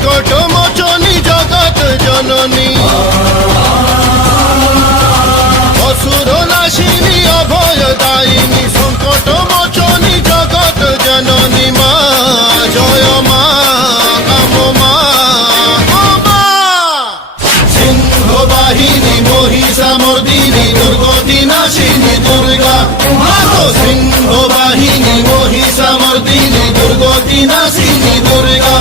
সংকট মোচনী জগৎ জননী অসুর নাশিনী অভয় দায়িনী সংকট মোচনী জগৎ জননী মা জয় মা কাম মা ও মা সিংহ বাহিনী মহিষামর্দিনী দুর্গতি নাশিনী দুর্গা মাগো সিংহ বাহিনী মহিষামর্দিনী দুর্গতি নাশিনী দুর্গা